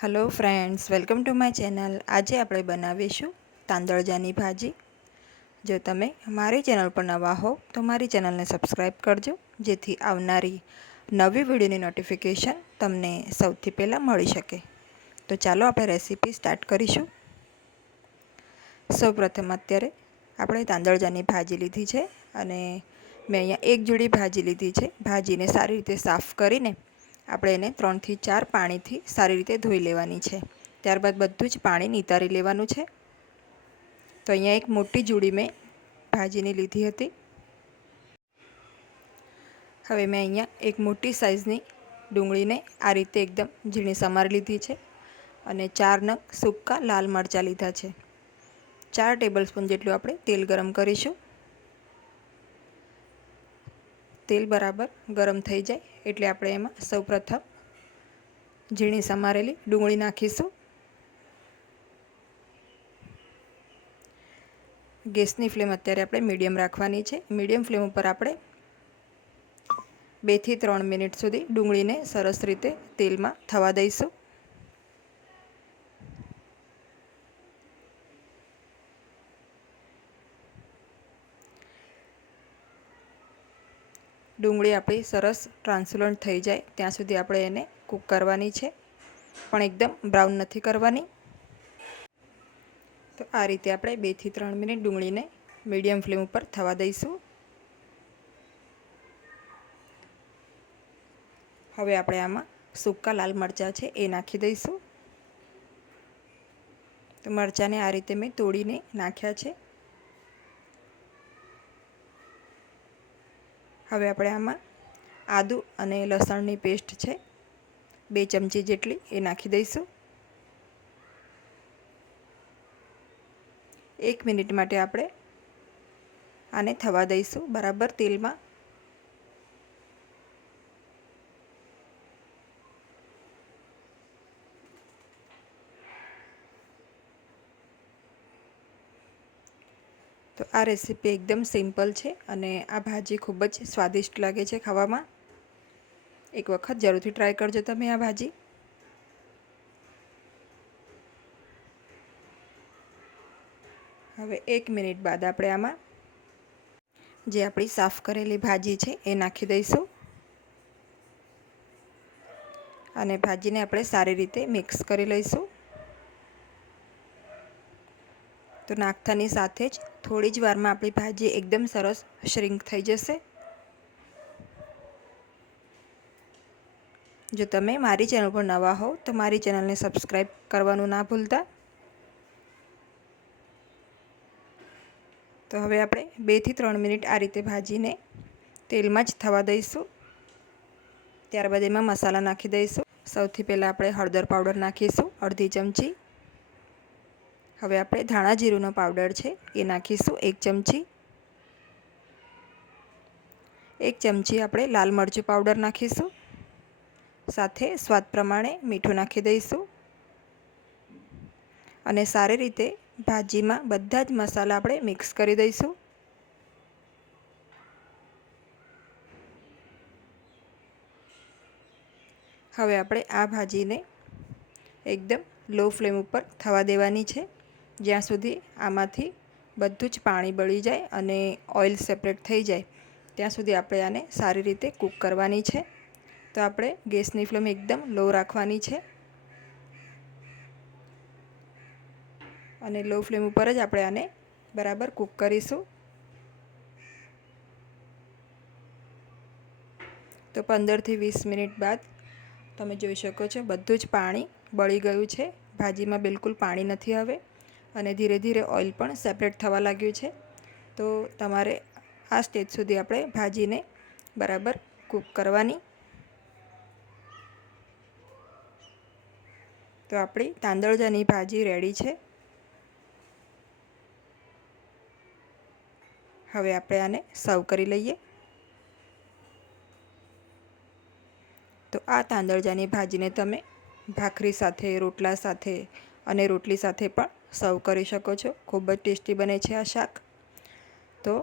Hello friends, welcome to my channel. आज आप बनावीशुं तांदळजानी भाजी। जो तमे मारी चेनल पर नवा हो तो मारी चेनल ने सब्सक्राइब करजो, जेथी आवनारी नवी विडियोनी नोटिफिकेशन तमने सौथी पहला मळी शके। तो चालो आपणे रेसिपी स्टार्ट करीशुं। सौ प्रथम अत्यारे आपणे तांदळजानी भाजी लीधी छे अने मैं अहींया एक जोड़ी भाजी लीधी छे। भाजीने सारी रीते साफ करीने આપણે એને 3 થી 4 પાણીથી સારી રીતે ધોઈ લેવાની છે। ત્યારબાદ બધું જ પાણી નિતારી લેવાનું છે। તો અહીંયા એક મોટી જોડી મેં ભાજીની લીધી હતી। હવે મેં અહીંયા એક મોટી સાઇઝની ડુંગળીને આ રીતે એકદમ ઝીણી સમારી લીધી છે અને 4 નંગ સૂકા લાલ મરચાં લીધા છે। 4 ટેબલસ્પૂન જેટલું આપણે તેલ ગરમ કરીશું। तेल बराबर गरम थई जाए एटले आपणे एमां सौप्रथम झीणी समारेली डूंगळी नाखीशुं। गैसनी फ्लेम अत्यारे आपणे मीडियम राखवानी छे। मीडियम फ्लेम पर आपणे 2 થી 3 मिनिट सुधी डूंगळीने सरस रीते तेलमां थवा दईशुं। डूंगળી આપણી સરસ ટ્રાન્સલુસન્ટ થઈ જાય ત્યાં સુધી આપણે એને કૂક કરવાની છે, પણ એકદમ બ્રાઉન નથી કરવાની। તો આ રીતે આપણે 2 થી 3 મિનિટ ડુંગળીને મીડિયમ ફ્લેમ ઉપર થવા દઈશું। હવે આપણે આમાં સૂકા લાલ મરચાં છે એ નાખી દઈશું। તો મરચાંને આ રીતે મેં તોડીને નાખ્યા છે। હવે આપણે આમાં આદુ અને લસણની પેસ્ટ છે 2 ચમચી જેટલી એ નાખી દઈશું। 1 મિનિટ માટે આપણે આને થવા દઈશું બરાબર તેલમાં। तो आ रेसिपी एकदम सिंपल है अने आ भाजी खूब ज स्वादिष्ट लगे छे खावामां। एक वखत जरूरथी ट्राय करजो तमे आ भाजी। हवे 1 मिनिट बाद आपणे आमां जे आपणी साफ करेली भाजी छे ए नाखी दईशुं अने भाजीने आपणे सारी रीते मिक्स करी लईशुं। तो नाखतानी साथे ज थोड़ी ज वारमां आपणी भाजी एकदम सरस श्रिंक थई जशे। जो तमे मारी चेनल पर नवा हो तो मारी चेनल ने सब्सक्राइब करवानुं ना भूलता। तो हवे आपणे 2 થી 3 मिनिट आ रीते भाजीने तेलमां ज थवा दईशुं। त्यारबाद एमां मसाला नाखी दईशुं। सौथी पहेला आपणे हळदर पाउडर नाखीशुं अर्धी चमची। हवे आपणे धाणा जीरुंनो पाउडर छे ए नाखीशुं 1 चमची। 1 चमची आपणे लाल मरचुं पाउडर नाखीशुं। साथे स्वाद प्रमाणे मीठुं नाखी दईशुं अने सारी रीते भाजीमां बधा ज मसाला आपणे मिक्स करी दईशुं। हवे आपणे आ भाजीने एकदम लो फ्लेम पर थवा देवानी छे ज्यां सुधी आमांथी बधुं ज पाणी बળી जाए अने ऑइल सेपरेट थई जाए त्यां सुधी आपणे आने सारी रीते कूक करवानी छे। तो आपणे गैसनी फ्लेम एकदम लो राखवानी छे अने लो फ्लेम पर ज आपणे आने बराबर कूक करीशुं। तो 15 થી 20 मिनिट बाद તમે જોઈ શકો છો બધું જ પાણી બળી ગયું છે। ભાજીમાં બિલકુલ પાણી નથી હવે અને ધીરે ધીરે ઓઇલ પણ સેપરેટ થવા લાગ્યું છે। તો તમારે આ સ્ટેજ સુધી આપણે ભાજીને બરાબર કૂક કરવાની। તો આપણી તાંદળજાની ભાજી રેડી છે। હવે આપણે આને સર્વ કરી લઈએ। तो आ तांदळजानी भाजीने तमे भाखरी साथे रोटला साथे अने रोटली साथे पण सर्व करी शको छो। खूब ज टेस्टी बने छे आ शाक। तो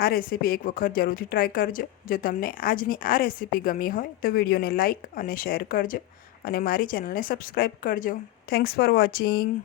आ रेसिपी एक वखत जरूरथी ट्राय करजो। जो तमने आजनी आ रेसिपी गमी होय तो विडियोने लाइक अने शेर करजो અને મારી ચેનલને સબસ્ક્રાઈબ કરજો. Thanks for watching.